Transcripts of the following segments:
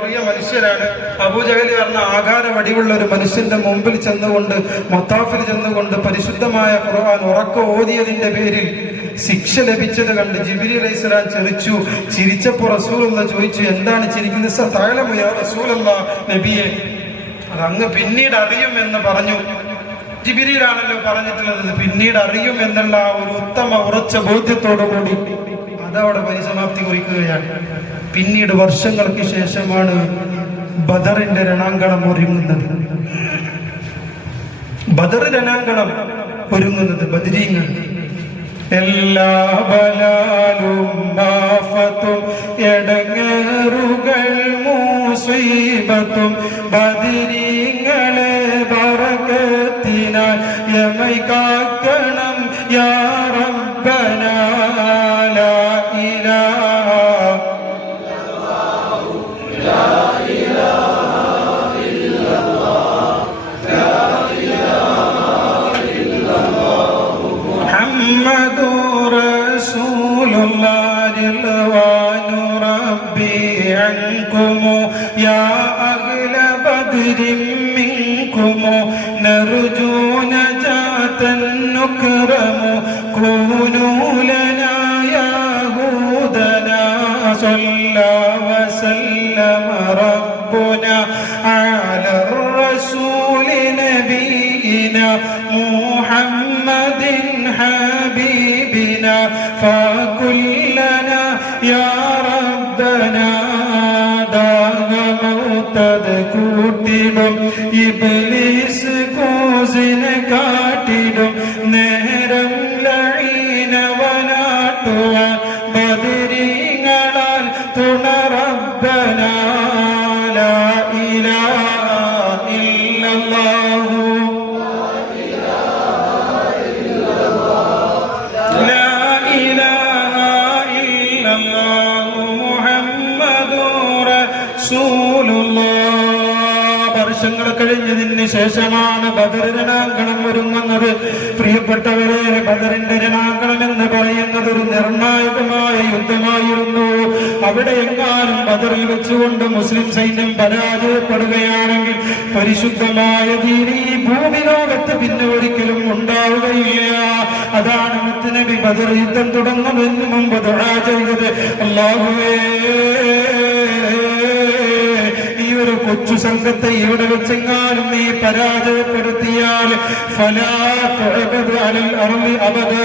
ചെറിയ മനുഷ്യരാണ്. അബൂജഹൽ പറഞ്ഞ ആകാര വടിവുള്ള ഒരു മനുഷ്യന്റെ മുമ്പിൽ ചെന്നുകൊണ്ട് മത്താഫിൽ ചെന്നുകൊണ്ട് പരിശുദ്ധമായ ഖുർആൻ ഉറക്ക ഓതിയതിന്റെ പേരിൽ ശിക്ഷ ലഭിച്ചത് കണ്ട് ജിബ്രീൽ അലൈഹിസ്സലാം ചിരിച്ചപ്പോൾ റസൂലുള്ളാഹി ചോദിച്ചു, എന്താണ് ചിരിക്കുന്നത്? സതഅലമു യാ റസൂലല്ലാഹ്, നബിയെ അതങ്ങ് പിന്നീട് അറിയുമെന്ന് പറഞ്ഞു. ജിബ്രീലാണല്ലോ പറഞ്ഞിട്ടുള്ളത്, പിന്നീട് അറിയും എന്നുള്ള ഒരു ഉത്തമ ഉറച്ച ബോധ്യത്തോടു കൂടി അതവിടെ പരിസമാപ്തി കുറിക്കുകയാണ്. പിന്നീട് വർഷങ്ങൾക്ക് ശേഷമാണ് ബദറിന്റെ രണാങ്കണം ഒരുങ്ങുന്നത്. ബദർ രണാങ്കണം ഒരുങ്ങുന്നത് ബദരീങ്ങൾ. എല്ലാ ബലാലും ആഫത്തും എടങ്ങേറുകൾ മുസീബത്തും ബദരീങ്ങളെ ബറകത്തിനാൽ യമൈ കാക്കണം യാ റബ്ബനാ. يا أهل بدر منكم نرجو نجاة نكرم كونوا لنا يا هودنا. صلى وسلم ربنا على الرسول نبينا محمد حبيبنا فكلنا يا ربنا. കൂട്ടിടും ഇബ്ലീസ് കോസിനെ കാട്ടിടും നേരം ലഈനവനാട്ടുവാൻ ബദരീങ്ങളാൽ തുണ റബ്ബനാ. ലാ ഇലാഹ ഇല്ലല്ലാഹു ലാ ഇലാഹ ഇല്ലല്ലാഹു മുഹമ്മദുർ റസൂലുള്ളാഹ്. വർഷങ്ങൾ കഴിഞ്ഞതിന് ശേഷമാണ് ബദർ രണാങ്കണം ഒരുങ്ങുന്നത്. പ്രിയപ്പെട്ടവരെ, ബദറിന്റെ രണാങ്കണം എന്ന് പറയുന്നത് ഒരു നിർണായകമായ യുദ്ധമായിരുന്നു. അവിടെ എങ്ങാനും ബദറിൽ വെച്ചുകൊണ്ട് മുസ്ലിം സൈന്യം പരാജയപ്പെടുകയാണെങ്കിൽ പരിശുദ്ധമായ ദീൻ ഈ ഭൂമി ലോകത്ത് പിന്നെ ഒരിക്കലും ഉണ്ടാവുകയില്ല. അതാണ് മുത്തുനബി ബദർ യുദ്ധം തുടങ്ങുന്നതിന് മുമ്പ് ദുആ ചെയ്തത്, അല്ലാഹുവേ ഒരു കൊച്ചു സംഘത്തെ ഇവിടെ വെച്ചെങ്ങാനും നീ പരാജയപ്പെടുത്തിയാൽ ഫലാ തുഅബദു അലൽ അർളി അബദാ,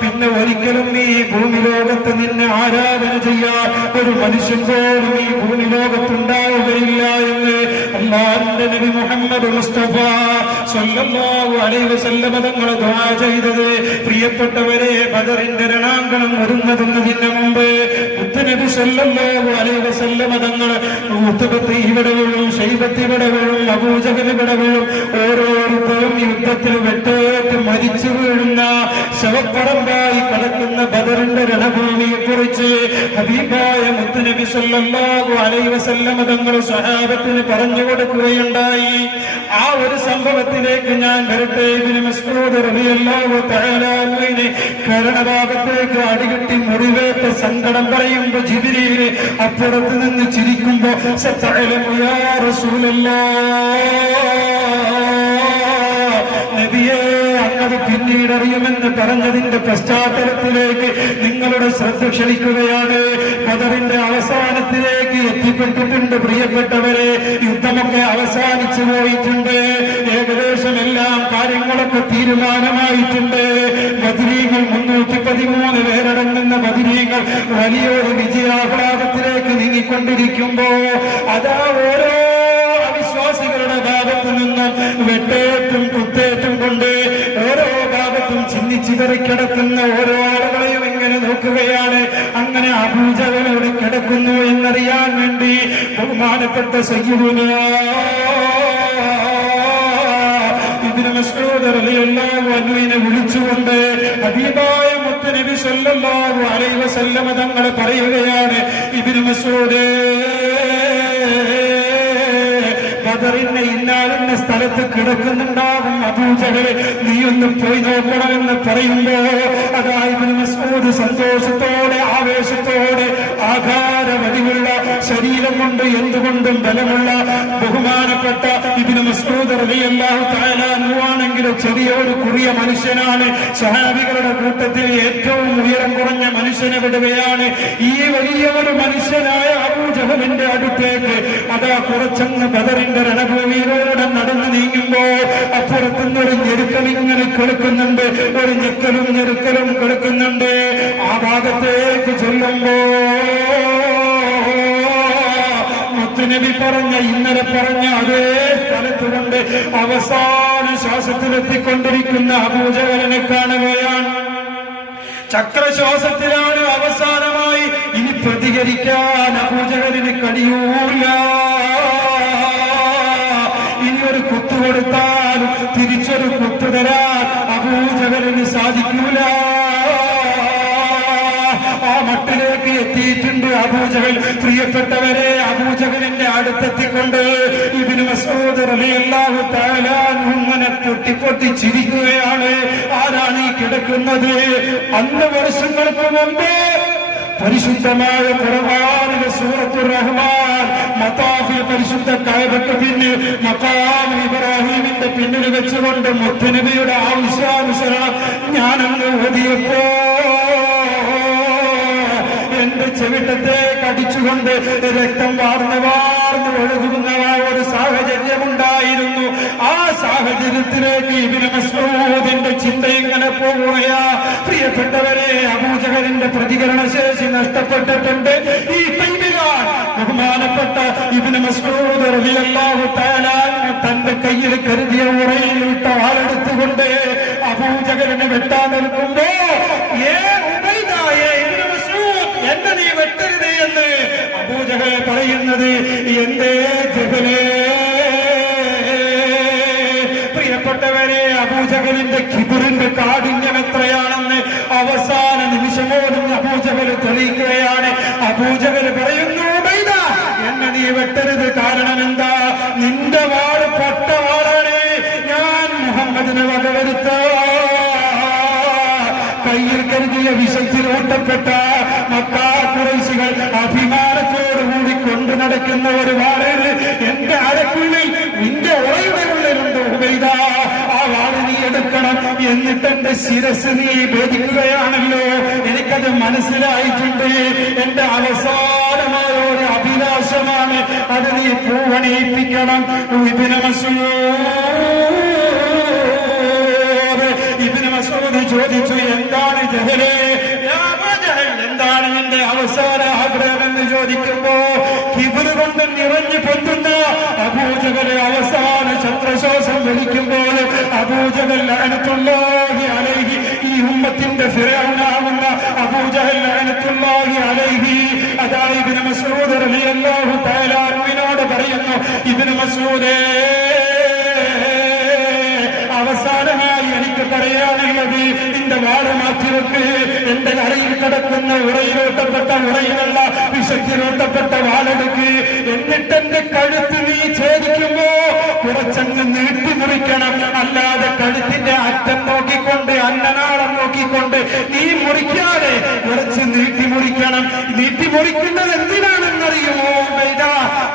പിന്നെ ഒരിക്കലും ഈ ഭൂമി ലോകത്ത് നിന്നെ ആരാധന ചെയ്യാൻ ഒരു മനുഷ്യൻ പോലും ഈ ഭൂമി ലോകത്തുണ്ടാവുകയില്ല എന്ന് അല്ലാഹുവിന്റെ നബി മുഹമ്മദ് മുസ്തഫ സ്വല്ലല്ലാഹു അലൈഹി വസല്ലം തങ്ങൾ ദുആ ചെയ്തത്. പ്രിയപ്പെട്ടവരെ, ബദറിന്റെ രണാങ്കണം ഒരുങ്ങുന്നതിന് മുമ്പ് നബി സല്ലല്ലാഹു അലൈഹി വസല്ലം തങ്ങൾ ഉത്ബത്ത് ഇവിടെ വീഴും, ശൈബത്ത് ഇവിടെ വീഴും, അബൂജഹൽ ഇവിടെ വീഴും, ഓരോരുത്തരും യുദ്ധത്തിൽ വെട്ടേറ്റ് മരിച്ചു വീഴുന്ന ശവപ്പറമ്പായി കിടക്കുന്ന ബദറിന്റെ രണഭൂമിയെ കുറിച്ച് ഹബീബായ മുത്തുനബി സല്ലല്ലാഹു അലൈഹി വസല്ലം തങ്ങൾ സ്വഹാബത്തിന് പറഞ്ഞു കൊടുക്കുകയുണ്ടായി. ആ ഒരു സംഭവത്തിലേക്ക് ഞാൻ വരട്ടെ. ഇബ്നു മസ്ഊദ് റളിയല്ലാഹു തആല അൻഹു കരണഭാഗത്തേക്ക് അടികിട്ടി മുറിവേറ്റ സങ്കടം പറയുമ്പോ ജിബ്രീൽ അപ്പുറത്ത് നിന്ന് ചിരിക്കുമ്പോ സതഅലമു യാ റസൂലല്ലാഹ്, നബിയേ അങ്ങത് പിന്നീട് അറിയുമെന്ന് പറഞ്ഞതിന്റെ പശ്ചാത്തലത്തിലേക്ക് നിങ്ങളുടെ ശ്രദ്ധ ക്ഷണിക്കുകയാണ്. ബദറിന്റെ അവസാനത്തിലേക്ക് എത്തിപ്പെട്ടിട്ടുണ്ട്. പ്രിയപ്പെട്ടവരെ, യുദ്ധമൊക്കെ അവസാനിച്ചു പോയിട്ടുണ്ട്. ഏകദേശം എല്ലാം കാര്യങ്ങളൊക്കെ തീരുമാനമായിട്ടുണ്ട്. ബദരീങ്ങൾ 313 പേരടങ്ങുന്ന ബദരീങ്ങൾ വലിയൊരു വിജയാഹ്ലാദത്തിലേക്ക് നീങ്ങിക്കൊണ്ടിരിക്കുമ്പോ അതാ ഓരോ അവിശ്വാസികളുടെ ഭാഗത്തു നിന്നും വെട്ടേറ്റും കുത്തേറ്റും കൊണ്ട് ഓരോ ഭാഗത്തും ചിന്നിച്ചിതറിക്കിടക്കുന്ന ഓരോ ആളുകളെയും ഇങ്ങനെ നോക്കുകയാണ്. അങ്ങനെ അബൂജഹൽ അവിടെ കിടക്കുന്നു എന്നറിയാൻ വേണ്ടി ബഹുമാനപ്പെട്ട സയ്യിദുനാ ഇബ്നു മസ്ഊദ് റളിയല്ലാഹു അൻഹുവിനെ വിളിച്ചുകൊണ്ട് ഹബീബായ മുത്തുനബി സല്ലല്ലാഹു അലൈഹി വസല്ലം തങ്ങൾ പറയുകയാണ്, ഇബ്നു മസ്ഊദ്, ബദറിന്റെ ഇന്നാലിന്ന സ്ഥലത്ത് കിടക്കുന്നുണ്ടാകും അബൂജഹൽ, നീ ഒന്ന് പോയി നോക്കണമെന്ന് പറയുമ്പോ അതാ ഇബ്നു മസ്ഊദ് സന്തോഷത്തോടെ ആവേശത്തോടെ ശരീരം കൊണ്ട് എന്തുകൊണ്ടും ബലമുള്ള ബഹുമാനപ്പെട്ട ഇബ്നു മസ്ഊദ് റളിയല്ലാഹു തആല അൻഹു ആണെങ്കിലും ചെറിയൊരു കുറിയ മനുഷ്യനാണ്. സഹാബികളുടെ കൂട്ടത്തിൽ ഏറ്റവും ഉയരം കുറഞ്ഞ മനുഷ്യനെ വിടുകയാണ്. ഈ വലിയ ഒരു മനുഷ്യനായ അബൂ ജഹലിന്റെ അടുത്തേക്ക് അതാ കുറച്ചങ്ങ് ബദറിന്റെ രണഭൂമിയിലൂടെ നടന്നു നീങ്ങുമ്പോൾ അപ്പുറത്തുനിന്നൊരു ഞെരുക്കൽ ഇങ്ങനെ കേൾക്കുന്നുണ്ട്, ഒരു ഞെക്കലും ഞെരുക്കലും കേൾക്കുന്നുണ്ട്. ആ ഭാഗത്തേക്ക് ചെല്ലുമ്പോ നബി പറഞ്ഞ ഇന്നലെ പറഞ്ഞ അതേ സ്ഥലത്ത് കൊണ്ട് അവസാന ശ്വാസത്തിലെത്തിക്കൊണ്ടിരിക്കുന്ന അബൂജഹലിനെ കാണുകയാണ്. ചക്രശ്വാസത്തിലാണ് അവസാനമായി. ഇനി പ്രതികരിക്കാൻ അബൂജഹലിന് കഴിയൂല. ഇനി ഒരു കുത്തു കൊടുത്താൽ തിരിച്ചൊരു കുത്തു തരാൻ അബൂജഹലിന് സാധിക്കൂല. ആ മട്ടിലേക്ക് എത്തിയിട്ടുണ്ട് അബൂജഹൽ. പ്രിയപ്പെട്ടവരെ, അബൂജഹലിന്റെ അടുത്തെത്തിക്കൊണ്ട് ഇബ്നു മസ്ഊദ് റളിയല്ലാഹു തആല ഇങ്ങനെ പൊട്ടി ചിരിക്കുകയാണ്. ആരാണ് ഈ കിടക്കുന്നത്? അന്ന് വർഷങ്ങൾക്ക് മുമ്പ് പരിശുദ്ധമായ ഖുർആനിലെ സൂറത്തുർ റഹ്മാൻ മതാഫിൽ പരിശുദ്ധ കഅബക്ക് പിന്നിൽ മഖാം ഇബ്രാഹിമിന്റെ പിന്നിൽ വെച്ചുകൊണ്ട് മുത്തുനബിയുടെ ആവശ്യാനുസരണം ഞാനങ്ങ് ഓതിയപ്പോ എന്റെ ചെവിട്ടത്തെ കടിച്ചുകൊണ്ട് രക്തം വാർന്ന് ഒഴുകുന്ന ഒരു സാഹചര്യമുണ്ടായിരുന്നു. ആ സാഹചര്യത്തിലേക്ക് ഇബ്നു മസ്ഊദിന്റെ ചിന്ത ഇങ്ങനെ പോവുകയാ. പ്രിയപ്പെട്ടവരെ, അബൂജഹലിന്റെ പ്രതികരണ ശേഷി നഷ്ടപ്പെട്ടിട്ടുണ്ട്. ഈ ടൈമിലാണ് ബഹുമാനപ്പെട്ട ഇബ്നു മസ്ഊദ് റളിയല്ലാഹു തആല തന്റെ കയ്യിൽ കരുതിയ ഉറയിൽ വിട്ട വാളെടുത്തുകൊണ്ട് അബൂജഹലിനെ വെട്ടാൻ നിൽക്കുമ്പോ എന്നെ നീ വെട്ടരുത് എന്ന് അബൂജഹൽ പറയുന്നത് എന്തേ ജഹലേ? പ്രിയപ്പെട്ടവരെ, അബൂജഹലിന്റെ കിബിറിന്റെ കാഠിന്യം എത്രയാണെന്ന് അവസാന നിമിഷമോടും അബൂജഹൽ തെളിയിക്കുകയാണ്. അബൂജഹൽ പറയുന്നു, ഉബൈദ എന്നെ നീ വെട്ടരുത്. കാരണം എന്താ? നിന്റെ വാള് പൊട്ട വാളാണ്. ഞാൻ മുഹമ്മദിനെ വകവരുത്ത കയ്യിൽ കരുതിയ വിശത്തിലൂട്ടപ്പെട്ട മക്കാ ഖുറൈശികൾ അഭിമാനത്തോടുകൂടി കൊണ്ടു നടക്കുന്ന ഒരു വാള് എന്റെ അരക്കുള്ളിൽ നിന്റെ ഉറയുടെ ഉള്ളിലുണ്ട് ഉബൈദ. ആ വാള് നീ എടുക്കണം. എന്നിട്ട് എന്റെ ശിരസ് നീ ഭേദിക്കുകയാണല്ലോ. എനിക്കത് മനസ്സിലായിട്ടുണ്ട്. എന്റെ അവസാനമായ ഒരു അഭിലാഷമാണ്. അത് നീ പൂവണിയിപ്പിക്കണം. ഇബ്നു മസ്ഊദ് ചോദിച്ചു, എന്താണ് ജഹലേ? എന്താണ് നിന്റെ അവസാന ആഗ്രഹം എന്ന് ചോദിക്കുമ്പോ കിബിർ കൊണ്ട് നിറഞ്ഞു പൊന്തുന്ന അബൂജഹൽ അവസാന ചക്രശ്വാസം വലിക്കുമ്പോൾ അബൂജഹൽ ലഅനത്തുല്ലാഹി അലൈഹി, ഈ ഉമ്മത്തിന്റെ ഫിർഔനാവുന്ന അബൂജഹൽ ലഅനത്തുല്ലാഹി അലൈഹി അതാ ഇബ്നു മസ്ഊദ് റളിയല്ലാഹു തആല അൻഹുവിനോട് പറയുന്നു, ഇബ്നു മസ്ഊദേ, അവസാനമായി എനിക്ക് പറയാനുള്ളത് നിന്റെ വാള് മാറ്റിവെക്ക്. എന്റെ കരയിൽ കിടക്കുന്ന ഉറയിലോട്ടപ്പെട്ട ഉറയിലുള്ള വിശക്കിലോട്ടപ്പെട്ട വാളെടുക്ക്. എന്നിട്ട് എന്റെ കഴുത്ത് നീ ഛേദിക്കുമ്പോ കുറച്ചങ്ങ് നീട്ടി മുറിക്കണം. അല്ലാതെ കഴുത്തിന്റെ അറ്റം നോക്കിക്കൊണ്ട് അന്നനാളം നോക്കിക്കൊണ്ട് നീ മുറിക്കാതെ കുറച്ച് നീട്ടി മുറിക്കണം. നീട്ടി മുറിക്കുന്നത് എന്തിനാണെന്നറിയുമോ?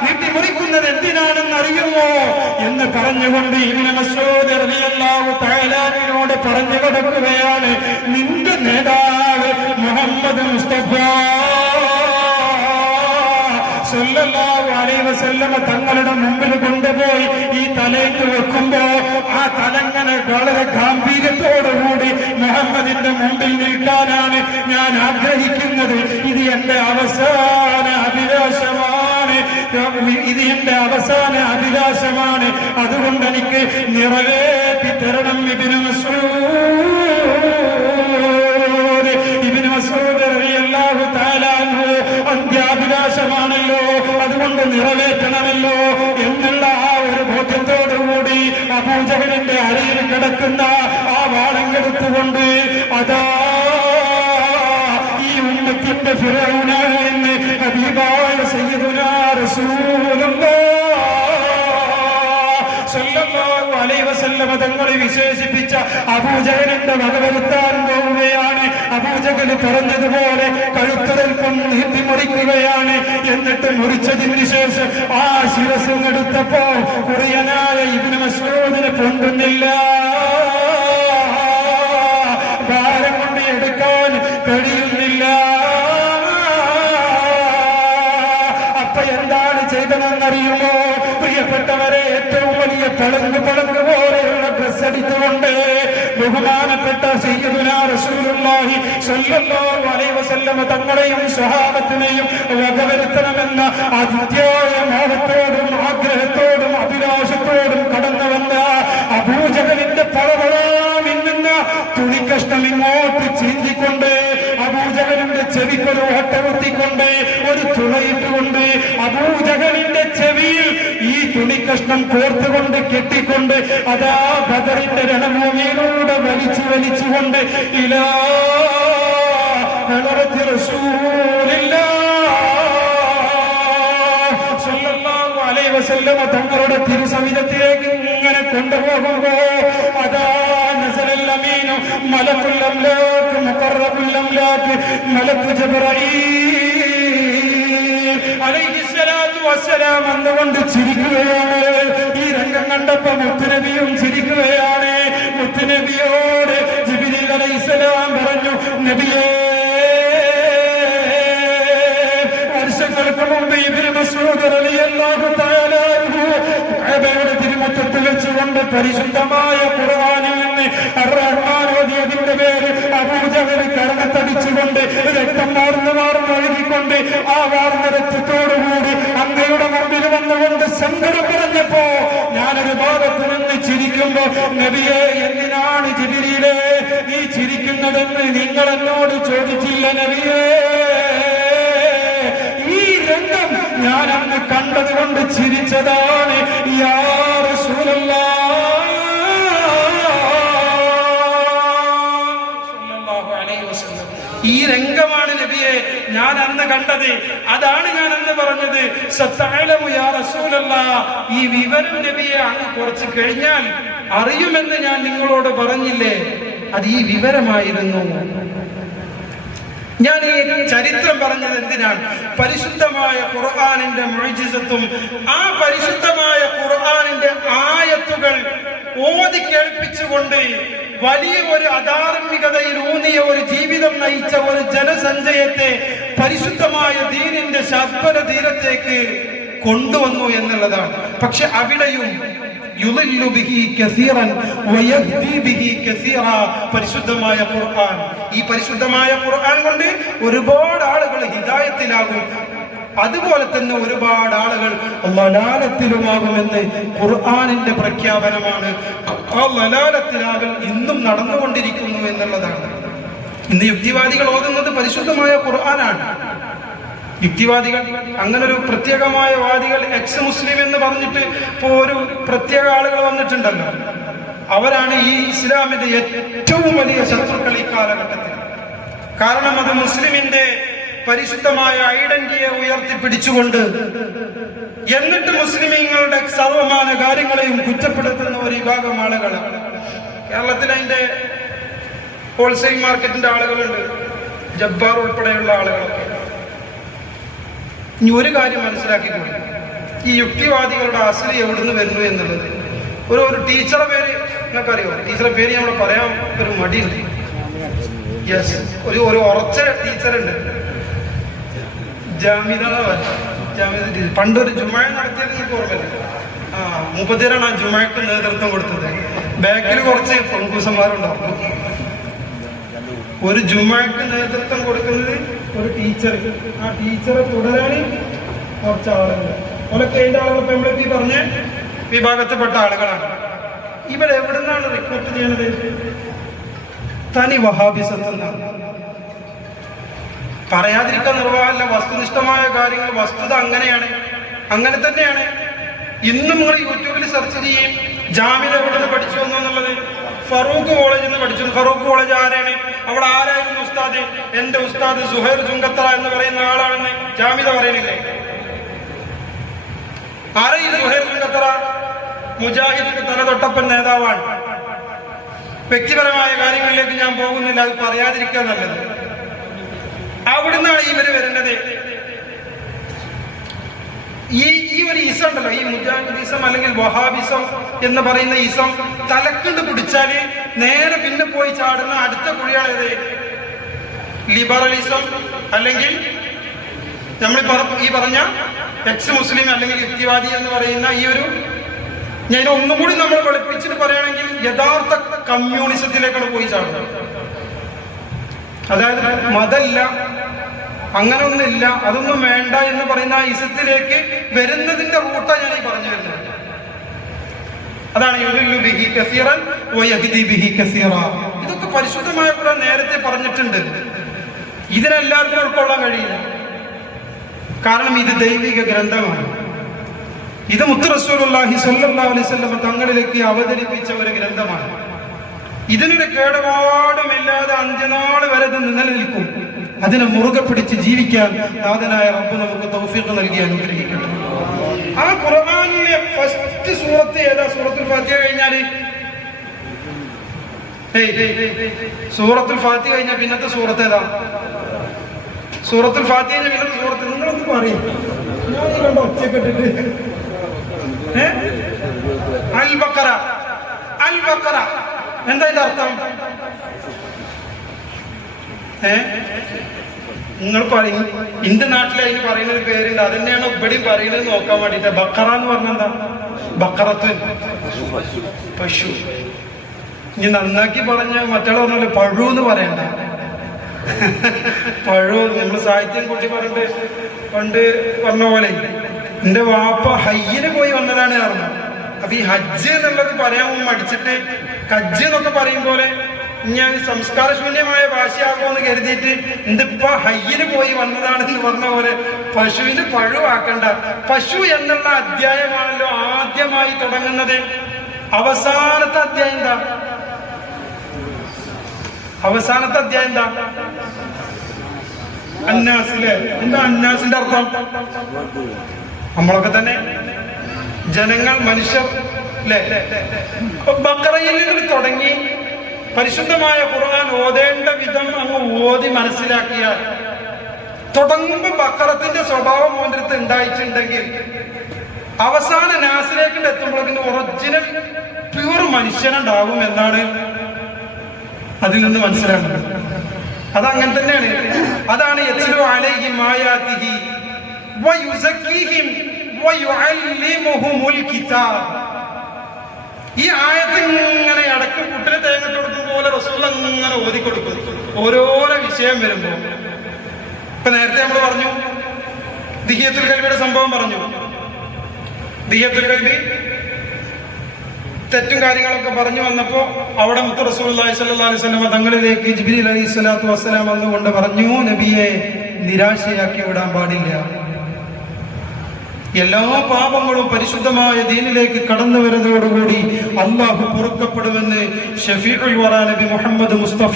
നീട്ടി മുറിക്കുന്നത് എന്തിനാണെന്നറിയുമോ എന്ന് പറഞ്ഞുകൊണ്ട് ഇബ്നു മസ്ഊദ് റളിയല്ലാഹു തആലയോട് പറഞ്ഞു കൊടുക്കുകയാണ്, നിന്റെ നേതാവ് മുഹമ്മദ് മുസ്തഫ സല്ലല്ലാഹു അലൈഹി വസല്ലമ തങ്ങളുടെ മുമ്പിൽ കൊണ്ടുപോയി ഈ തലയിട്ട് വെക്കുമ്പോ ആ തലങ്ങനെ വളരെ ഗാംഭീര്യത്തോടുകൂടി മുഹമ്മദിന്റെ മുമ്പിൽ നിൽക്കാനാണ് ഞാൻ ആഗ്രഹിക്കുന്നത്. ഇത് എന്റെ അവസാന അഭിലാഷമാണ്. ഇത് എന്റെ അവസാന അഭിലാഷമാണ്. അതുകൊണ്ട് എനിക്ക് നിറവേറ്റി തരണം. ഇബ്നു മസ്ഊദ് റളിയല്ലാഹു തആല അൻഹു അന്ത്യാഭിലാഷമാണല്ലോ, അതുകൊണ്ട് നിറവേറ്റണമല്ലോ എന്നുള്ള ആ ഒരു ബോധ്യത്തോടുകൂടി അബൂജഹലിന്റെ അരയിൽ കിടക്കുന്ന ആ വാളെടുത്തുകൊണ്ട് അതാ ഈ ഉമ്മത്തിന്റെ ഫിർഔനാണ് എന്ന് ഹബീബായ സയ്യിദുനാ റസൂലുള്ളാഹ് സല്ലല്ലാഹു അലൈഹി വസല്ലം തങ്ങളെ വിശേഷിപ്പിച്ച അബൂജഹലിന്റെ വകവരുത്താൻ പോവുകയാണ്. അബൂജഹൽ പറഞ്ഞതുപോലെ കഴുത്തൽപ്പം നീട്ടിമുറിക്കുകയാണ്. എന്നിട്ട് മുറിച്ചതിന് ശേഷം ആ ശിരസ് എടുത്തപ്പോ കുറിയനായ ഇബ്നു മസ്ഊദിനെ പൊന്തുന്നില്ല, ഭാരം കൊണ്ട് എടുക്കാൻ കഴിയുന്നില്ല. അപ്പൊ എന്താണ് ചെയ്തതെന്നറിയുമോ പ്രിയപ്പെട്ടവരെ? ഏറ്റവും വലിയ പളങ്ക് പോലെയുള്ള ഡ്രസ് അടിച്ചുകൊണ്ട് ബഹുമാനപ്പെട്ട സയ്യിദുനാ റസൂലുള്ളാഹി സ്വല്ലല്ലാഹു അലൈഹി വസല്ലം തങ്ങളെയും സ്വഹാബത്തിനെയും വകവരുത്തണമെന്ന അതിഥ്യായ മോഹത്തോടും ആഗ്രഹത്തോടും അഭിലാഷത്തോടും കടന്നു വന്ന അബൂജഹലിന്റെ പളപളാ മിന്നുന്ന തുണിക്കഷ്ണം ഇങ്ങോട്ട് ചീന്തിക്കൊണ്ട് അബൂജഹലിന്റെ ചെവിക്കൊരു ഓട്ടകുത്തിക്കൊണ്ട് ഒരു തുണയിട്ടുകൊണ്ട് അബൂജഹലിന്റെ ചെവിയിൽ ഈ തുണിക്കഷ്ണം കോർത്തുകൊണ്ട് കെട്ടിക്കൊണ്ട് അതാ ബദറിന്റെ രണഭൂമിയിലൂടെ വലിച്ചുകൊണ്ട് ഇലാ ഹളറത്തി റസൂലില്ലാഹ് സ്വല്ലല്ലാഹു അലൈഹി വസല്ലം തങ്ങളുടെ തിരുസവിധത്തിലേക്ക് ഇങ്ങനെ കൊണ്ടുപോകുമ്പോ അതാ നസലൽ അമീനു മലക്കുൽ അംലാക് മുഖറബുൽ അംലാക് മലക്കു ജിബ്രീൽ അലൈഹിസ്സലാത്തു വസ്സലാം എന്നുകൊണ്ട് ചിരിക്കുകയാണ്. ഈ രംഗം കണ്ടപ്പോ മുത്തുനബിയും ചിരിക്കുകയാണ്. മുത്തുനബിയോട് ജിബ്രീൽ അലൈഹിസ്സലാം പറഞ്ഞു, നബിയേ, വർഷങ്ങൾക്ക് മുമ്പ് ഇബ്നു മസ്ഊദ് റളിയല്ലാഹു തആല അൻഹു കഅബയുടെ തിരുമുറ്റത്ത് വെച്ചുകൊണ്ട് പരിശുദ്ധമായ ഖുർആനിൽ നിന്ന് അർ-റഹ്മാൻ ഓതിയതിന്റെ പേര് അബൂജഹൽ കരണത്തടിച്ചുകൊണ്ട് രക്തം വാർന്ന് ഒഴുകിക്കൊണ്ട് ആ വാർന്ന രക്തത്തോടുകൂടി അങ്ങയുടെ മുമ്പിൽ വന്നുകൊണ്ട് സങ്കടം പറഞ്ഞപ്പോ ഞാനൊരു ഭാഗത്ത് നിന്ന് ചിരിക്കുമ്പോ, നബിയെ, എന്തിനാണ് ജിബ്രീലേ നീ ചിരിക്കുന്നതെന്ന് നിങ്ങൾ എന്നോട് ചോദിച്ചില്ല നബിയേ. ഈ രംഗം ഞാൻ അന്ന് കണ്ടതുകൊണ്ട് ചിരിച്ചതാണ്. യാ റസൂലല്ലാഹ് സ്വല്ലല്ലാഹു അലൈഹി വസല്ലം, ഈ രംഗമാണ് നബിയെ ഞാൻ അന്ന് കണ്ടത്, അതാണ് ഞാൻ അന്ന് പറഞ്ഞത്. സത്തഅലമു യാ റസൂലല്ലാഹ്, ഈ വിവരം നബിയെ അങ്ങ് കുറച്ച് കഴിഞ്ഞാൽ അറിയുമെന്ന് ഞാൻ നിങ്ങളോട് പറഞ്ഞില്ലേ, അത് ഈ വിവരമായിരുന്നു. ഞാൻ ഈ ചരിത്രം പറഞ്ഞത് എന്തിനാണ്? പരിശുദ്ധമായ ഖുർആനിന്റെ മുഅ്ജിസത്തും ആ പരിശുദ്ധമായ ഖുർആനിന്റെ ആയത്തുകൾ ഓതി കേൾപ്പിച്ചുകൊണ്ട് വലിയ ഒരു അധാർമികതയിൽ ഊന്നിയ ഒരു ജീവിതം നയിച്ച ഒരു ജനസഞ്ചയത്തെ പരിശുദ്ധമായ ദീനിന്റെ ശബ്ദ തീരത്തേക്ക് കൊണ്ടുവന്നു എന്നുള്ളതാണ്. പക്ഷെ അവിടെയും പരിശുദ്ധമായ ഖുർആൻ, ഈ പരിശുദ്ധമായ ഖുർആൻ കൊണ്ട് ഒരുപാട് ആളുകൾ ഹിദായത്തിലാകും, അതുപോലെ തന്നെ ഒരുപാട് ആളുകൾ ലലാലത്തിലുമാകുമെന്ന് ഖുർആനിന്റെ പ്രഖ്യാപനമാണ്. ആ ലലാലത്തിലാകൽ ഇന്നും നടന്നുകൊണ്ടിരിക്കുന്നു എന്നുള്ളതാണ്. ഇന്ന് യുക്തിവാദികൾ ഓതുന്നത് പരിശുദ്ധമായ ഖുർആനാണ്. യുക്തിവാദികൾ, അങ്ങനെ ഒരു പ്രത്യേകമായ വാദികൾ, എക്സ് മുസ്ലിം എന്ന് പറഞ്ഞിട്ട് ഇപ്പോ ഒരു പ്രത്യേക ആളുകൾ വന്നിട്ടുണ്ടല്ലോ, അവരാണ് ഈ ഇസ്ലാമിന്റെ ഏറ്റവും വലിയ ശത്രുക്കൾ ഈ കാലഘട്ടത്തിൽ. കാരണം അത് മുസ്ലിമിന്റെ പരിശുദ്ധമായ ഐഡന്റിറ്റിയെ ഉയർത്തിപ്പിടിച്ചുകൊണ്ട് എന്നിട്ട് മുസ്ലിമീങ്ങളുടെ സർവമാന കാര്യങ്ങളെയും കുറ്റപ്പെടുത്തുന്ന ഒരു വിഭാഗം ആളുകളാണ്. കേരളത്തിൽ അതിന്റെ ഹോൾസെയിൽ മാർക്കറ്റിന്റെ ആളുകളുണ്ട്, ജബ്ബാർ ഉൾപ്പെടെയുള്ള ആളുകളൊക്കെ. ഇനി ഒരു കാര്യം മനസ്സിലാക്കിക്കൂടി, ഈ യുക്തിവാദികളുടെ അസലി എവിടുന്ന് വരുന്നു എന്നുള്ളത്. ഒരു ടീച്ചറെ പേര് നിങ്ങൾക്കറിയോ? ടീച്ചറെ പേര് നമ്മൾ പറയാൻ ഒരു മടിയുണ്ട്. യെസ്, ഒരു ഉറച്ച ടീച്ചറുണ്ട്, ജാമിദ ടീച്ചർ. പണ്ടൊരു ജുമാ നടത്തിയത് നിങ്ങൾക്ക് ഓർമ്മയില്ല? മുപ്പത്തിരാണ് ആ ജുമാക്ക് നേതൃത്വം കൊടുത്തത്. ബാക്കിൽ കുറച്ച് പൊങ്കൂസന്മാരുണ്ടാവും. ഒരു ജുമാക്ക് നേതൃത്വം കൊടുക്കുന്നത് ഒരു ടീച്ചർ, ആ ടീച്ചറെ തുടരാൻ കുറച്ച് ആളുകൾ. അവരൊക്കെ അതിൻ്റെ ആളുകൾ ഇപ്പം നമ്മളിപ്പോ ഈ പറഞ്ഞ വിഭാഗത്തിൽപ്പെട്ട ആളുകളാണ്. ഇവരെവിടുന്നാണ് റിക്രൂട്ട് ചെയ്യുന്നത്? തനി വഹാബിസത്തെന്നാണ്. പറയാതിരിക്കാൻ നിർവാഹമല്ല, വസ്തുനിഷ്ഠമായ കാര്യങ്ങൾ, വസ്തുത അങ്ങനെയാണ്, അങ്ങനെ തന്നെയാണ്. ഇന്നും നിങ്ങൾ യൂട്യൂബിൽ സെർച്ച് ചെയ്യും, ജാമിദ എവിടെ നിന്ന് പഠിച്ചു വന്നു എന്നുള്ളത്. ഫറൂഖ് കോളേജിൽ നിന്ന് പഠിച്ചു. ഫറൂഖ് കോളേജ് ആരാണ്? അവിടെ ആരായിരുന്നു ഉസ്താദ്? എന്റെ ഉസ്താദ് സുഹൈർ ചുങ്കത്തറ എന്ന് പറയുന്ന ആളാണെന്ന് ജാമിദ പറയുന്നില്ലേ? ആരെയും സുഹൈർ ചുങ്കത്തറ മുജാഹിദിന്റെ തലതൊട്ടപ്പൻ നേതാവാണ്. വ്യക്തിപരമായ കാര്യങ്ങളിലേക്ക് ഞാൻ പോകുന്നില്ല, അത് പറയാതിരിക്കാൻ നല്ലത്. അവിടുന്നാണ് ഇവര് വരുന്നത്. ഈ ഒരു ഈസം ഉണ്ടല്ലോ, ഈ മുജാഹിദിസം അല്ലെങ്കിൽ വഹാബിസം എന്ന് പറയുന്ന ഈസം തലക്കണ്ട് പിടിച്ചാൽ നേരെ പിന്നെ പോയി ചാടുന്ന അടുത്ത കുഴിയാണ് ഇത് ലിബറലിസം, അല്ലെങ്കിൽ നമ്മൾ ഈ പറഞ്ഞ എക്സ് മുസ്ലിം അല്ലെങ്കിൽ യുക്തിവാദി എന്ന് പറയുന്ന ഈ ഒരു, ഞാൻ ഒന്നും കൂടി നമ്മൾ പഠിപ്പിച്ചിട്ട് പറയുകയാണെങ്കിൽ യഥാർത്ഥ കമ്മ്യൂണിസത്തിലേക്കാണ് പോയി ചാടുന്നത്. അതായത് മതമില്ല, അങ്ങനെ ഒന്നുമില്ല, അതൊന്നും വേണ്ട എന്ന് പറയുന്ന ആ ഇസത്തിലേക്ക് വരുന്നതിന്റെ റൂട്ടാണ് ഞാൻ ഈ പറഞ്ഞു വരുന്നത്. അതാണ് യുദില്ലു ബിഹി കസീറൻ വയഹ്ദി ബിഹി കസീറ. ഇതൊക്കെ പരിശുദ്ധമായ ഖുർആൻ നേരത്തെ പറഞ്ഞിട്ടുണ്ട്. ഇതിനെല്ലാവർക്കും ഉൾക്കൊള്ളാൻ കഴിയില്ല, കാരണം ഇത് ദൈവിക ഗ്രന്ഥമാണ്. ഇത് മുത്ത് റസൂലുള്ളാഹി സ്വല്ലല്ലാഹു അലൈഹി വസല്ലം തങ്ങളിലേക്ക് അവതരിപ്പിച്ച ഒരു ഗ്രന്ഥമാണ്. ഇതിനൊരു കേടുപാടുമില്ലാതെ അന്ത്യനാൾ വരെ ഇത് നിലനിൽക്കും. അതിനെ മുറുകെ പിടിച്ച് ജീവിക്കാൻ നാഥനായ റബ്ബ് നമുക്ക് തൗഫീഖ് നൽകി അനുഗ്രഹിക്കട്ടെ. ആ ഖുർആനിലെ ഫസ്റ്റ് സൂറത്ത് ഏതാ? സൂറത്തുൽ ഫാത്തിഹ കഴിഞ്ഞാല് സൂറത്തുൽ ഫാത്തിഹ കഴിഞ്ഞ പിന്നത്തെ സൂറത്ത് ഏതാ? സൂറത്തുൽ ഫാത്തിഹ പിന്നത്തെ സൂറത്ത് നിങ്ങളൊന്ന് പറയും. ഞാൻ കണ്ട ഒച്ചക്കെട്ടിട്ട് അൽ ബഖറ. അൽ ബഖറ എന്താ ഇതിന്റെ അർത്ഥം? നിങ്ങൾ പറയും, എന്റെ നാട്ടിൽ അതിന് പറയുന്ന ഒരു പേരുണ്ട്, അതന്നെയാണ് ഇവിടെയും പറയുന്നത് നോക്കാൻ വേണ്ടിട്ട്. ബക്കറ എന്ന് പറഞ്ഞ എന്താ? ബക്കറത്തുൻ, പശു. ഇനി നന്നാക്കി പറഞ്ഞ മറ്റാൾ പറഞ്ഞാല് പഴു എന്ന് പറയണ്ട. പഴു നമ്മൾ സാഹിത്യം കൂട്ടി പറഞ്ഞിട്ട് പണ്ട് പറഞ്ഞ പോലെ എന്റെ വാപ്പ ഹയ്യിന് പോയി വന്നതാണ് കാരണം. അപ്പൊ ഈ ഹജ്ജ് എന്നുള്ളത് പറയാൻ മടിച്ചിട്ട് ഹജ്ജ് എന്നൊക്കെ പറയും പോലെ ഞാൻ സംസ്കാരശൂന്യമായ ഭാഷയാകുമെന്ന് കരുതിയിട്ട് എന്തിപ്പോ ഹയ്യിന് പോയി വന്നതാണെന്ന് പറഞ്ഞ പോലെ പശുവിന് പഴുവാക്കണ്ട. പശു എന്നുള്ള അധ്യായമാണല്ലോ ആദ്യമായി തുടങ്ങുന്നത്. അവസാനത്തെ അധ്യായം എന്താ? അവസാനത്തെ അധ്യായം എന്താ? അന്നാസിലെ. എന്താ അന്നാസിന്റെ അർത്ഥം? നമ്മളൊക്കെ തന്നെ ജനങ്ങൾ, മനുഷ്യർ അല്ലേ? ബഖറയിൽ നിന്ന് തുടങ്ങി പരിശുദ്ധമായ ഖുർആൻ ഓതേണ്ട വിധം അങ്ങ് ഓതി മനസ്സിലാക്കിയാൽ തുടങ്ങുമ്പോ ബഖറത്തിന്റെ സ്വഭാവം ഓൻ്റെ ഉണ്ടായിട്ടുണ്ടെങ്കിൽ അവസാന നാസിലേക്ക് എത്തുമ്പോഴേക്കും ഒറിജിനൽ പ്യൂർ മനുഷ്യനുണ്ടാകും എന്നാണ് അതിൽ നിന്ന് മനസ്സിലാക്കുന്നത്. അതങ്ങനെ തന്നെയാണ്. അതാണ് യത്ലു അലൈഹിം ആയാതിഹി വയുസക്കീഹിം വയുഅല്ലിമുഹുൽ കിതാബ്. ഈ ആയത്ത് ഇങ്ങനെ അടക്കം കുട്ടിനെ തേങ്ങട്ട് കൊടുക്കും പോലെ റസൂൽ അങ്ങനെ ഓതിക്കൊടുക്കും ഓരോരോ വിഷയം വരുമ്പോ. ഇപ്പൊ നേരത്തെ നമ്മൾ പറഞ്ഞു ദിഹിയത്തുൽ ഖൽബിയുടെ സംഭവം പറഞ്ഞു. ദിഹിയത്തുൽ ഖൽബി തെറ്റും കാര്യങ്ങളൊക്കെ പറഞ്ഞു വന്നപ്പോ അവിടെ മുത്ത് റസൂലുള്ളാഹി സ്വല്ലല്ലാഹു അലൈഹി വസല്ലം തങ്ങളിലേക്ക് ജിബ്രീൽ അലൈഹിസ്സലാത്തു വസ്സലാം വന്നുകൊണ്ട് പറഞ്ഞു, നബിയെ നിരാശയാക്കി വിടാൻ പാടില്ല. എല്ലാ പാപങ്ങളും പരിശുദ്ധമായ ദീനിലേക്ക് കടന്നു വരുന്നതോടുകൂടി അല്ലാഹു പൊറുക്കപ്പെടുമെന്ന് ഷഫീഉൽ വറ നബി മുഹമ്മദ് മുസ്തഫ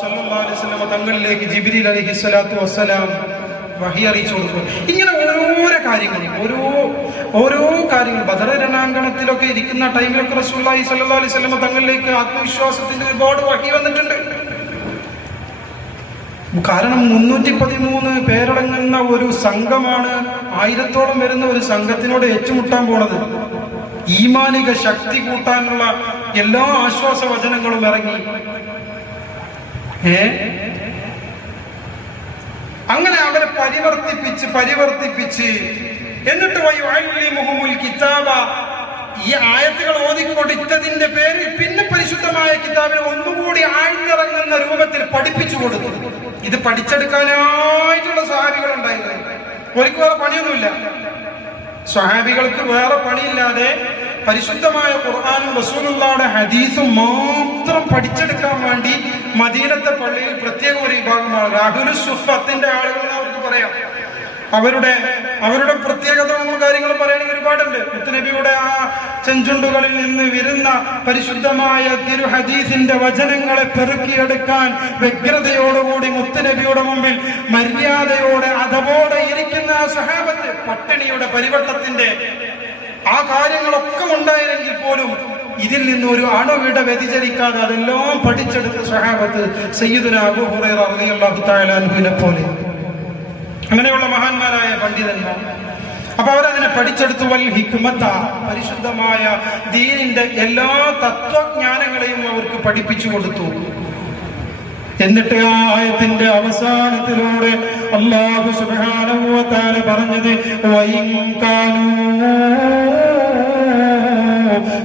സ്വല്ലല്ലാഹു അലൈഹി വസല്ലം തങ്ങളിലേക്ക് ജിബ്രീൽ അലൈഹിസ്സലാത്തു വസ്സലാം വഹി അറിയിച്ചു കൊടുക്കും. ഇങ്ങനെ ഓരോ കാര്യങ്ങൾ ബദർ രണാങ്കണത്തിലൊക്കെ ഇരിക്കുന്ന ടൈമിലൊക്കെ റസൂലുള്ളാഹി സ്വല്ലല്ലാഹു അലൈഹി വസല്ലം തങ്ങളിലേക്ക് ആത്മവിശ്വാസത്തിന്റെ ഒരുപാട് വഹി വന്നിട്ടുണ്ട്. കാരണം 313 പേരടങ്ങുന്ന ഒരു സംഘമാണ് 1000-ഓളം വരുന്ന ഒരു സംഘത്തിനോട് ഏറ്റുമുട്ടാൻ പോണത്. ഈമാനിക ശക്തി കൂട്ടാനുള്ള എല്ലാ ആശ്വാസ വചനങ്ങളും ഇറങ്ങി. അങ്ങനെ അവരെ പരിവർത്തിപ്പിച്ച് എന്നിട്ട് വയുഅല്ലിമുഹുൽ കിതാബ, ഈ ആയത്തുകൾ ഓതിക്കൊടുത്തതിന്റെ പേരിൽ പിന്നെ പരിശുദ്ധമായ കിതാബിനെ ഒന്നുകൂടി ആഴ്ന്നിറങ്ങുന്ന രൂപത്തിൽ പഠിപ്പിച്ചു കൊടുത്തു. ഇത് പഠിച്ചെടുക്കാനായിട്ടുള്ള സ്വഹാബികൾ ഉണ്ടായിരുന്നു. ഒരിക്കലും വേറെ പണിയൊന്നുമില്ല. സ്വഹാബികൾക്ക് വേറെ പണിയില്ലാതെ പരിശുദ്ധമായ ഖുർആനും റസൂലുള്ളാഹിയുടെ ഹദീസും മാത്രം പഠിച്ചെടുക്കാൻ വേണ്ടി മദീനത്തെ പള്ളിയിൽ പ്രത്യേക ഒരു വിഭാഗമാണ് അഹ്ലുസ് സുഫത്തിന്റെ ആളുകൾ എന്ന് അവർക്ക് പറയാം. അവരുടെ പ്രത്യേകതകളും കാര്യങ്ങളും പറയുകയാണെങ്കിൽ ഒരുപാടുണ്ട്. മുത്തുനബിയുടെ ആ ചെഞ്ചുണ്ടുകളിൽ നിന്ന് വരുന്ന പരിശുദ്ധമായ തിരു ഹദീസിന്റെ വചനങ്ങളെ പെറുക്കിയെടുക്കാൻ വ്യഗ്രതയോടുകൂടി മുത്തുനബിയുടെ മുമ്പിൽ മര്യാദയോടെ അതവോടെ ഇരിക്കുന്ന ആ സഹാബത്ത് പട്ടിണിയുടെ പരിവട്ടത്തിന്റെ ആ കാര്യങ്ങളൊക്കെ ഉണ്ടായിരുന്നെങ്കിൽ പോലും ഇതിൽ നിന്ന് ഒരു അണുവിട വ്യതിചലിക്കാതെ അതെല്ലാം പഠിച്ചെടുത്ത സഹാബത്ത് സയ്യിദുനാ അബൂ ഹുറൈറ റളിയല്ലാഹു തആല അൻഹുവിനെ പോലെ അങ്ങനെയുള്ള മഹാന്മാരായ പണ്ഡിതന്മാർ. അപ്പൊ അവരതിനെ പഠിച്ചെടുത്തു. വൽ ഹിക്മത, പരിശുദ്ധമായ ദീനിന്റെ എല്ലാ തത്വജ്ഞാനങ്ങളെയും അവർക്ക് പഠിപ്പിച്ചു കൊടുത്തു. എന്നിട്ട് ആ ആയത്തിന്റെ അവസാനത്തിലൂടെ അല്ലാഹു സുബ്ഹാനഹു വ തആല പറഞ്ഞത് വഇൻ കാനൂ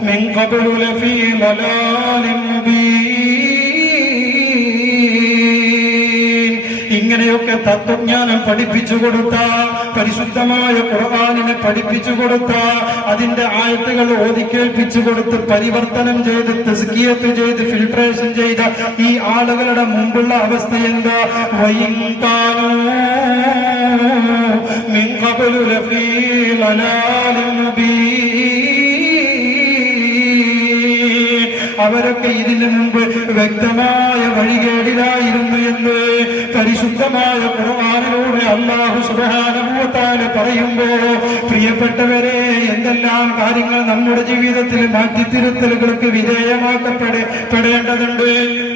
മിൻ ഖബ്ലു ലഫീ ളലാലിൻ മുബീൻ. ഇങ്ങനെയൊക്കെ തത്വജ്ഞാനം പഠിപ്പിച്ചു കൊടുത്ത, പരിശുദ്ധമായ ഖുർആനിനെ പഠിപ്പിച്ചു കൊടുത്ത, അതിന്റെ ആയത്തുകൾ ഓതിക്കേൽപ്പിച്ചു കൊടുത്ത് പരിവർത്തനം ചെയ്ത് തസ്കിയത്ത് ചെയ്ത് ഫിൽട്രേഷൻ ചെയ്ത ഈ ആളുകളുടെ മുമ്പുള്ള അവസ്ഥ എന്താ? വഇൻ കാനൂ മിൻ ഖബ്ലു ലഫീ ളലാലിൻ മുബീൻ. അവരൊക്കെ ഇതിനു മുമ്പ് വ്യക്തമായ വഴികേടിലായിരുന്നു എന്ന് പരിശുദ്ധമായ ഖുർആനിലൂടെ അല്ലാഹു സുബ്ഹാനഹു വ തആല പറയുമ്പോൾ, പ്രിയപ്പെട്ടവരെ, എന്തെല്ലാം കാര്യങ്ങൾ നമ്മുടെ ജീവിതത്തിൽ മാറ്റിത്തിരുത്തലുകൾക്ക് വിധേയമാക്കപ്പെടേണ്ടതുണ്ട്.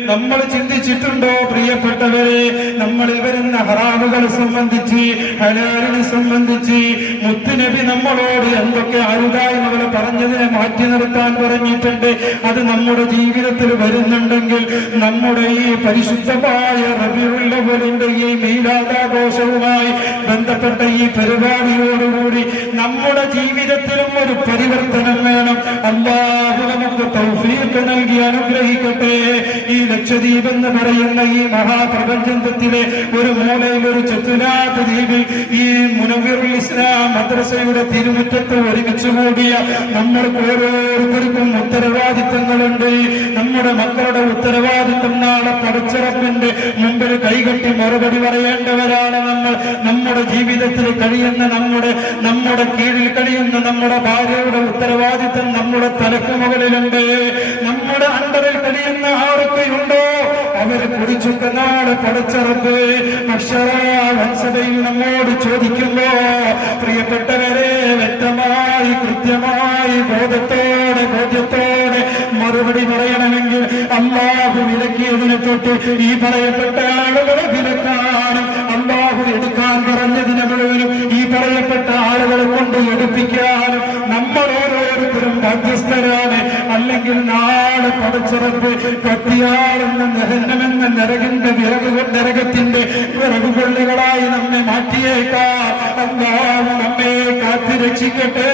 നമ്മൾ ചിന്തിച്ചിട്ടുണ്ടോ പ്രിയപ്പെട്ടവരെ? നമ്മളിൽ വരുന്ന ഹറാമുകളെ സംബന്ധിച്ച്, ഹലാലിനെ സംബന്ധിച്ച് മുത്തുനബി നമ്മളോട് എന്തൊക്കെ അരുതായ്മകൾ പറഞ്ഞതിനെ മാറ്റി നിർത്താൻ പറഞ്ഞിട്ടുണ്ട്. അത് നമ്മുടെ ജീവിതത്തിൽ വരുന്നുണ്ടെങ്കിൽ നമ്മുടെ ഈ പരിശുദ്ധമായ റബീഉൽ അവ്വലിന്റെ ഈ മീലാദാഘോഷവുമായി ബന്ധപ്പെട്ട ഈ പരിപാടിയോടുകൂടി നമ്മുടെ ജീവിതത്തിലും ഒരു പരിവർത്തനം വേണം. അല്ലാഹു നമുക്ക് തൗഫീഖ് നൽകി അനുഗ്രഹിക്കട്ടെ. ഈ ലക്ഷദ്വീപ് എന്ന് പറയുന്ന ഈ മഹാപ്രപഞ്ചത്തിലെ ഒരു മൂലയിൽ, ഒരു ചുറ്റുനാഥ് ദ്വീപിൽ ഈ മുനവ്വിറുൽ ഇസ്ലാം മദ്രസയുടെ തിരുമുറ്റത്ത് ഒരുമിച്ച് കൂടിയ നമ്മൾക്ക് ഓരോരുത്തർക്കും ഉത്തരവാദിത്തങ്ങളുണ്ട്. നമ്മുടെ മക്കളുടെ ഉത്തരവാദിത്തം നാളെ പടച്ചിറപ്പിന്റെ മുമ്പിൽ കൈകെട്ടി മറുപടി പറയേണ്ടവരാണ് നമ്മൾ. നമ്മുടെ ജീവിതത്തിൽ കഴിയുന്ന, നമ്മുടെ കീഴിൽ കഴിയുന്ന നമ്മുടെ ഭാര്യയുടെ ഉത്തരവാദിത്തം നമ്മുടെ തലക്ക് മുകളിലുണ്ട്. നമ്മുടെ അണ്ടറിൽ കഴിയുന്ന ആരൊക്കെയുണ്ടോ അവരെ കുറിച്ചൊക്കെ നാളെ പടച്ചിറപ്പ് വംശതയിൽ നമ്മോട് ചോദിക്കുമ്പോ, പ്രിയപ്പെട്ടവരെ, വ്യക്തമായി കൃത്യമായി ബോധ്യത്തോടെ മറുപടി പറയണമെങ്കിൽ അല്ലാഹു വിലക്കിയതിനെ തൊട്ട് ഈ പറയപ്പെട്ട ആളുകളെ വിലക്കാനും, അല്ലാഹു എടുക്കാൻ പറഞ്ഞതിനെ മുഴുവനും ഈ പറയപ്പെട്ട ആളുകളെ കൊണ്ട് എടുപ്പിക്കാനും നമ്മൾ ഓരോരുത്തരും ബാധ്യസ്ഥരാണ്. അല്ലെങ്കിൽ നാളെ പടച്ചിറപ്പ് കത്തിയാളെന്ന നരകമെന്ന നരകത്തിന്റെ വിറകുകൊള്ളികളായി നമ്മെ മാറ്റിയേക്കാം. അല്ലാഹു നമ്മെ കാത്തുരക്ഷിക്കട്ടെ.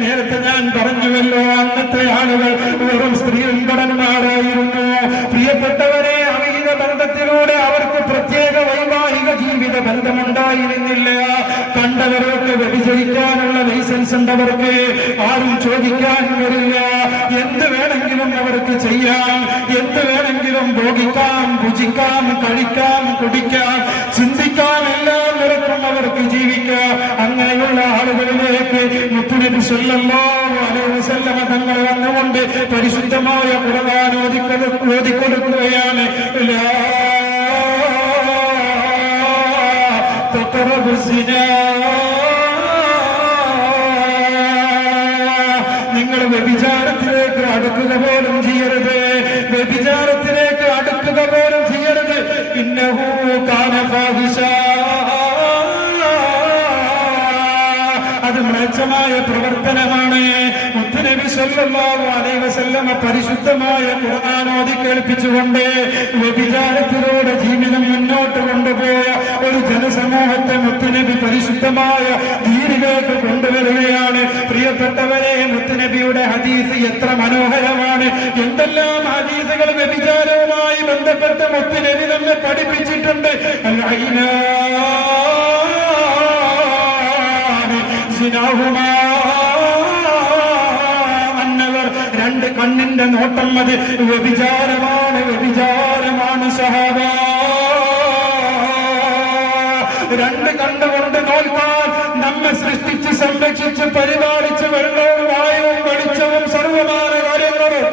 നേരത്തെ ഞാൻ പറഞ്ഞുവല്ലോ, അന്നത്തെ ആളുകൾ വെറും സ്ത്രീലമ്പടന്മാരായിരുന്നു. പ്രിയപ്പെട്ടവരെ, അവിഹിത ബന്ധത്തിലൂടെ അവർക്ക് പ്രത്യേക വൈവാഹിക ജീവിത ബന്ധമുണ്ടായിരുന്നില്ല. കണ്ടവരൊക്കെ വ്യഭിചരിക്കാനുള്ള ലൈസൻസ് ഉണ്ടവർക്ക്, ആരും ചോദിക്കാൻ വരില്ല. എന്ത് വേണമെങ്കിലും അവർക്ക് ചെയ്യാം, എന്ത് വേണമെങ്കിലും ഭോഗിക്കാം, ഭുജിക്കാം, കഴിക്കാം, കുടിക്കാം, ചിന്തിക്കാം, എല്ലാം നിരക്കും അവർക്ക് ജീവിക്കാം. അങ്ങനെയുള്ള ആളുകളിലേക്ക് മുത്തുനബി സല്ലല്ലാഹു അലൈഹി വസല്ലമ തങ്ങൾ വന്നുകൊണ്ട് പരിശുദ്ധമായ ഖുർആൻ ഓതിക്കൊടുക്കുകയാണ്. ലാ തഖറബു സിനാ, നിങ്ങൾ വ്യഭിചാരത്തിലേക്ക് അടുക്കുക പോലും ചെയ്യരുത്, വ്യഭിചാരത്തിലേക്ക് അടുക്കുക പോലും ചെയ്യരുത്. ഇന്നഹു കാന ഫാഹിഷ, അത് മ്ലേച്ഛമായ പ്രവർത്തനമാണ്. മുത്തുനബി സല്ലല്ലാഹു അലൈഹി വസല്ലമ പരിശുദ്ധമായ ഖുർആൻ ഓതി കേൾപ്പിച്ചുകൊണ്ട് വ്യഭിചാരത്തിലൂടെ ജീവിതം മുന്നോട്ട് കൊണ്ടുപോയ ഒരു ജനസമൂഹത്തെ മുത്തുനബി പരിശുദ്ധമായ ദീനിലേക്ക് കൊണ്ടുവരികയാണ്. പ്രിയപ്പെട്ടവരെ, മുത്തുനബിയുടെ ഹദീസ് എത്ര മനോഹരമാണ്! എന്തെല്ലാം ഹദീസുകൾ വ്യഭിചാരവുമായി ബന്ധപ്പെട്ട് മുത്തുനബി നമ്മെ പഠിപ്പിച്ചിട്ടുണ്ട്. അന്നവർ, രണ്ട് കണ്ണിന്റെ നോട്ടം, അത് വ്യഭിചാരമാണ്, വ്യഭിചാരമാണ് സഹാബ. രണ്ട് കണ്ണുകൊണ്ട് നോക്കാൻ നമ്മെ സൃഷ്ടിച്ച് സംരക്ഷിച്ച് പരിപാലിച്ച് വെള്ളവും വായുവും വെളിച്ചവും സർവമാന കാര്യങ്ങളും,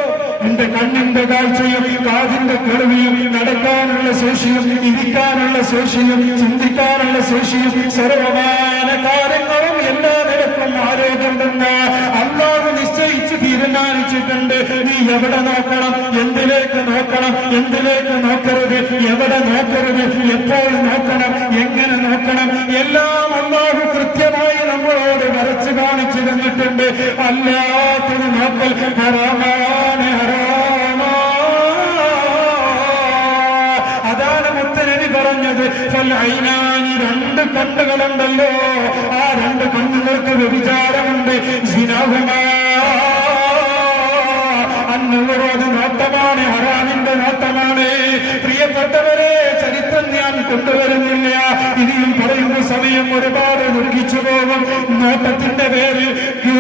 എന്റെ കണ്ണിന്റെ കാഴ്ചയും കാതിന്റെ കേൾവിയും നടക്കാനുള്ള ശേഷിയും ഇരിക്കാനുള്ള ശേഷിയും ചിന്തിക്കാനുള്ള ശേഷിയും സർവമാന കാര്യങ്ങളും എല്ലാ നിലക്കും ആരോഗ്യം തന്നെ അല്ലാഹു നിശ്ചയിച്ച് തീരുമാനിച്ചിട്ടുണ്ട്. നീ എവിടെ നോക്കണം, എന്തിലേക്ക് നോക്കണം, എന്തിലേക്ക് നോക്കരുത്, എവിടെ നോക്കരുത്, എപ്പോൾ നോക്കണം, എങ്ങനെ നോക്കണം, എല്ലാം അല്ലാഹു കൃത്യമായി നമ്മളോട് വരച്ചു കാണിച്ചു തന്നിട്ടുണ്ട്. അല്ലാത്തത് നോക്കൽ ഹറാമാണ്, ഹറാമാ. അതാണ് മുത്തനബി പറഞ്ഞത്, ഫൽഐനാനി, രണ്ട് കണ്ണുകളുണ്ടല്ലോ, ആ രണ്ട് കണ്ണുകൾക്ക് വ്യഭിചാരമുണ്ട്. സിനഹുമാ, അന്നുള്ളത് നോട്ടമാണ്, ഹറാമിന്റെ നോട്ടമാണ്. പ്രിയപ്പെട്ടവരെ, ചരിത്രം ഞാൻ കൊണ്ടുവരുന്നില്ല, ഇനിയും പറയുന്ന സമയം ഒരുപാട് ദുർഗിച്ചു പോകും. നോട്ടത്തിന്റെ പേരിൽ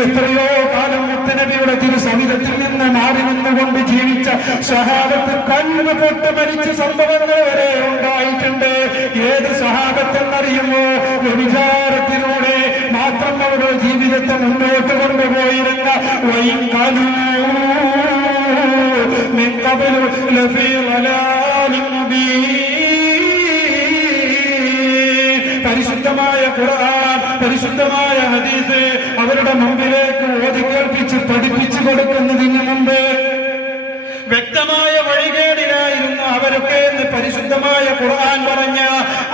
എത്രയോ കാലം മുത്തനബിയുടെ തിരുസവിധത്തിൽ നിന്ന് മാറി നിന്നുകൊണ്ട് ജീവിച്ച സ്വഹാബത്ത് കണ്ണ് പൊട്ട് മരിച്ച സംഭവങ്ങൾ വരെ ഉണ്ടായിട്ടുണ്ട്. ഏത് സ്വഹാബത്തെന്നറിയുമോ? വ്യഭിചാരത്തിലൂടെ മാത്രം അവരുടെ ജീവിതത്തെ മുന്നോട്ട് കൊണ്ടുപോയിരുന്ന വൈകാലൂ من قبل لفي ضلال مبين. പരിശുദ്ധമായ ഖുർആൻ, പരിശുദ്ധമായ ഹദീസ് അവരുടെ മുമ്പിലേക്ക് ഓതി കേൾപ്പിച്ച് പഠിപ്പിച്ചു കൊടുക്കുന്നതിന് മുമ്പ് വ്യക്തമായ വഴികേടിലായിരുന്നു അവരൊക്കെ എന്ന് പരിശുദ്ധമായ ഖുർആൻ പറഞ്ഞ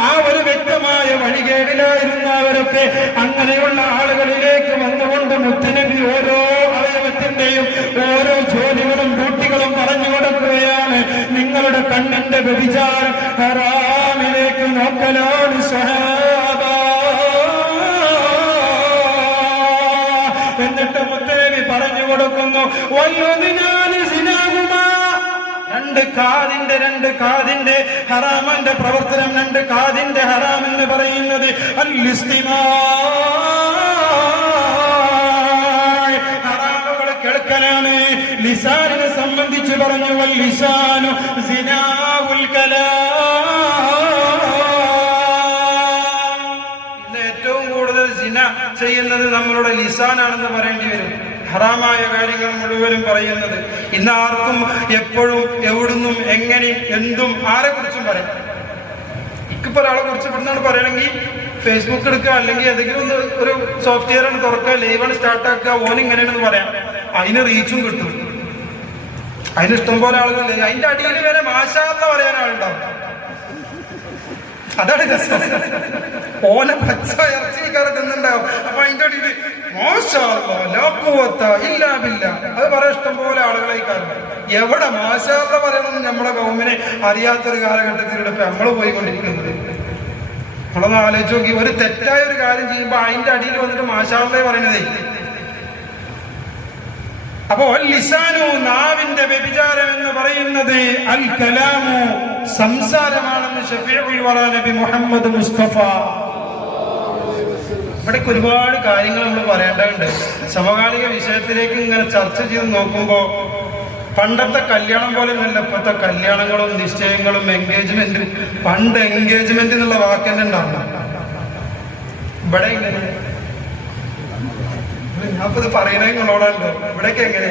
ആ ഒരു വ്യക്തമായ വഴികേടിലായിരുന്നു അവരൊക്കെ. അങ്ങനെയുള്ള ആളുകളിലേക്ക് വന്നുകൊണ്ട് മുത്തുനബി ഓരോ അവയവത്തിന്റെയും ഓരോ ജോലികളും ഡ്യൂട്ടികളും പറഞ്ഞു കൊടുക്കുകയാണ്. നിങ്ങളുടെ കണ്ണിന്റെ വ്യഭിചാരം ഹറാമിലേക്ക് നോക്കലാണ് സഹാബ. എന്നിട്ട് മുത്തുനബി പറഞ്ഞു കൊടുക്കുന്നു, വല്ലുദിനാനി സിനാഹുമാ, രണ്ട് കാതിന്റെ ഹറാമിന്റെ പ്രവർത്തനം, രണ്ട് കാതിന്റെ ഹറാം എന്ന് പറയുന്നത് അൽ-ഇസ്തിമാ, ഹറാമുകൾ കേൾക്കലാണ്. ലിസാനിനെ സംബന്ധിച്ച് പറഞ്ഞു, വൽ ലിസാനു സിനാഉൽ കലാം. ഇന്ന് ഏറ്റവും കൂടുതൽ സിന ചെയ്യുന്നത് നമ്മളുടെ ലിസാനാണെന്ന് പറയേണ്ടി വരും. ഹറാമായ കാര്യങ്ങൾ മുഴുവനും പറയുന്നത്. ഇന്ന് ആർക്കും എപ്പോഴും എവിടുന്നും എങ്ങനെയും എന്തും ആരെ കുറിച്ചും പറയാം. ഇക്കിപ്പോ ഒരാളെ കുറിച്ച് ഇവിടുന്നാണ് പറയണമെങ്കിൽ ഫേസ്ബുക്ക് എടുക്കുക, അല്ലെങ്കിൽ ഏതെങ്കിലും ഒന്ന് ഒരു സോഫ്റ്റ്വെയർ ആണ് തുറക്കുക, ലൈവാണ് സ്റ്റാർട്ടാക്കുക, ഓൻ ഇങ്ങനെയാണെന്ന് പറയാം. അതിന് റീച്ചും കിട്ടും, അതിന് ഇഷ്ടംപോലെ ആളുകൾ. അതിന്റെ അടിയിൽ വരെ മാഷാ എന്ന് പറയാൻ ആളുണ്ടാവും. അതാണ് രസം. ഓല പച്ച ഇറച്ചിക്കാരെ തിന്നുണ്ടാവും. അപ്പൊ അതിന്റെ അടിയിൽ അത് പറയാൻ ഇഷ്ടംപോലെ ആളുകളെ കാരണം. എവിടെ മാഷാള്ള പറയണമെന്ന് നമ്മളെ കൗമിനെ അറിയാത്തൊരു കാലഘട്ടത്തിലൂടെ ഇപ്പൊ നമ്മള് പോയിക്കൊണ്ടിരിക്കുന്നത്. നമ്മളൊന്ന് ആലോചിച്ച് നോക്കി, ഒരു തെറ്റായ ഒരു കാര്യം ചെയ്യുമ്പോ അതിന്റെ അടിയിൽ വന്നിട്ട് മാഷാള്ളേ പറയുന്നതേ. അപ്പോ ലിസാനു, നാവിന്റെ വ്യഭിചാരം എന്ന് പറയുന്നത് അൽ കലാമു, സംസാരമാണെന്ന് ശഫീഉൽ വറാ നബി മുഹമ്മദ് മുസ്തഫ. ഇവിടേക്ക് ഒരുപാട് കാര്യങ്ങൾ നമ്മൾ പറയേണ്ടതുണ്ട്. സമകാലിക വിഷയത്തിലേക്ക് ഇങ്ങനെ ചർച്ച ചെയ്ത് നോക്കുമ്പോൾ പണ്ടത്തെ കല്യാണം പോലെ ഒന്നല്ല ഇപ്പോഴത്തെ കല്യാണങ്ങളും നിശ്ചയങ്ങളും എൻഗേജ്മെന്റും. പണ്ട് എൻഗേജ്മെന്റ് എന്നുള്ള വാക്ക് തന്നെ ഉണ്ടാവും. ഇവിടെ ഇങ്ങനെ ഞാനിപ്പോ ഇത് പറയുന്നത് നിങ്ങളോടല്ലോ. ഇവിടേക്ക് എങ്ങനെ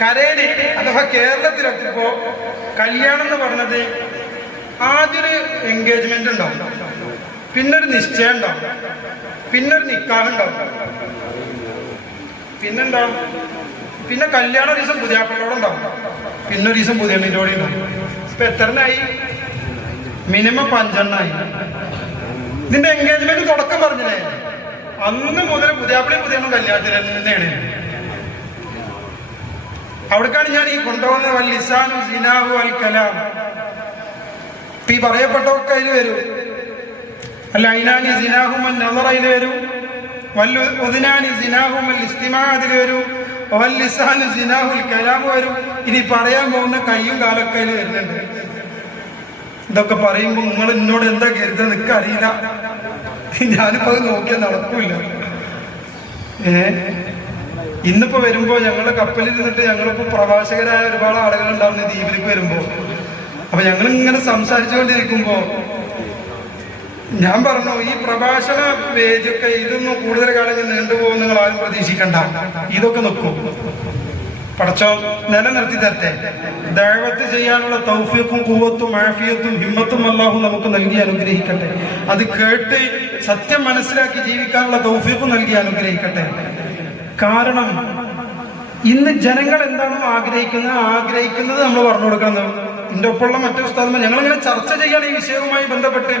കരയില് അഥവാ കേരളത്തിലൊക്കെ ഇപ്പോ കല്യാണം എന്ന് പറഞ്ഞത് ആദ്യൊരു എൻഗേജ്മെന്റ് ഉണ്ടാവും, പിന്നൊരു നിശ്ചയം ഉണ്ടാവും, പിന്നൊരു നിക്കാഹ് ഉണ്ടാവും, പിന്നെന്താവും, പിന്നെ കല്യാണ ദിവസം പുതിയാപ്പിളോടുണ്ടാവും, പിന്നൊരു ദിവസം പുതിയണ്ണിൻ്റെ ഉണ്ടാവും. ഇപ്പൊ എത്രണ്ണായി? മിനിമം 5 എണ്ണായി. ഇതിന്റെ എൻഗേജ്മെന്റ് തുടക്കം പറഞ്ഞില്ലേ, അന്ന് മുതൽ പുതിയാപ്പിളയും പുതിയണ്ണും കല്യാണത്തിൽ തന്നെയാണ്. അവിടേക്കാണ് ഞാൻ ഈ കൊണ്ടുപോകുന്നത്. വൽ ലിസാനു സിനാഹു അൽ കലാം. ഈ പറയപ്പെട്ടവർക്ക് അതിൽ വരും. അല്ല ഐനാനി സിനാഹുമൻ നളറ അതിൽ വരും, വൽ ഉദ്നാനി സിനാഹുമൽ ഇസ്തിമാ അതിൽ വരും, വൽ ലിസാനു സിനാഹുൽ കലാം വരും. ഇനി പറയാൻ പോകുന്ന കയ്യും കാലൊക്കെ അതിൽ വരുന്നുണ്ട്. ഇതൊക്കെ പറയുമ്പോൾ നിങ്ങൾ എന്നോട് എന്താ കരുതാ നിൽക്കുക അറിയില്ല. ഞാനിപ്പോ അത് നോക്കിയാൽ നടക്കൂല. ഇന്നിപ്പോ വരുമ്പോ ഞങ്ങള് കപ്പലിൽ നിന്നിട്ട് ഞങ്ങളിപ്പോ പ്രവാസകരായ ഒരുപാട് ആളുകൾ ഉണ്ടാവുന്ന ദ്വീപിലേക്ക് വരുമ്പോ, അപ്പൊ ഞങ്ങൾ ഇങ്ങനെ സംസാരിച്ചുകൊണ്ടിരിക്കുമ്പോ ഞാൻ പറഞ്ഞു, ഈ പ്രഭാഷണ വേദിയൊക്കെ ഇതൊന്നും കൂടുതൽ കാലം നീണ്ടുപോകും നിങ്ങൾ ആരും പ്രതീക്ഷിക്കണ്ട, ഇതൊക്കെ നിൽക്കും. പടച്ചോ നിലനിർത്തി തരട്ടെ. ദഅവത്ത് ചെയ്യാനുള്ള തൗഫീഖും ഖുവ്വത്തും ആഫിയത്തും ഹിമ്മത്തും അല്ലാഹു നമുക്ക് നൽകി അനുഗ്രഹിക്കട്ടെ. അത് കേട്ട് സത്യം മനസ്സിലാക്കി ജീവിക്കാനുള്ള തൗഫീഖും നൽകി അനുഗ്രഹിക്കട്ടെ. കാരണം ഇന്ന് ജനങ്ങൾ എന്താണോ ആഗ്രഹിക്കുന്നത് നമ്മൾ പറഞ്ഞു കൊടുക്കുന്നത്. എൻ്റെ ഒപ്പമുള്ള മറ്റു ഉസ്താദുമാർ ഞങ്ങളിങ്ങനെ ചർച്ച ചെയ്യാണ് ഈ വിഷയവുമായി ബന്ധപ്പെട്ട്.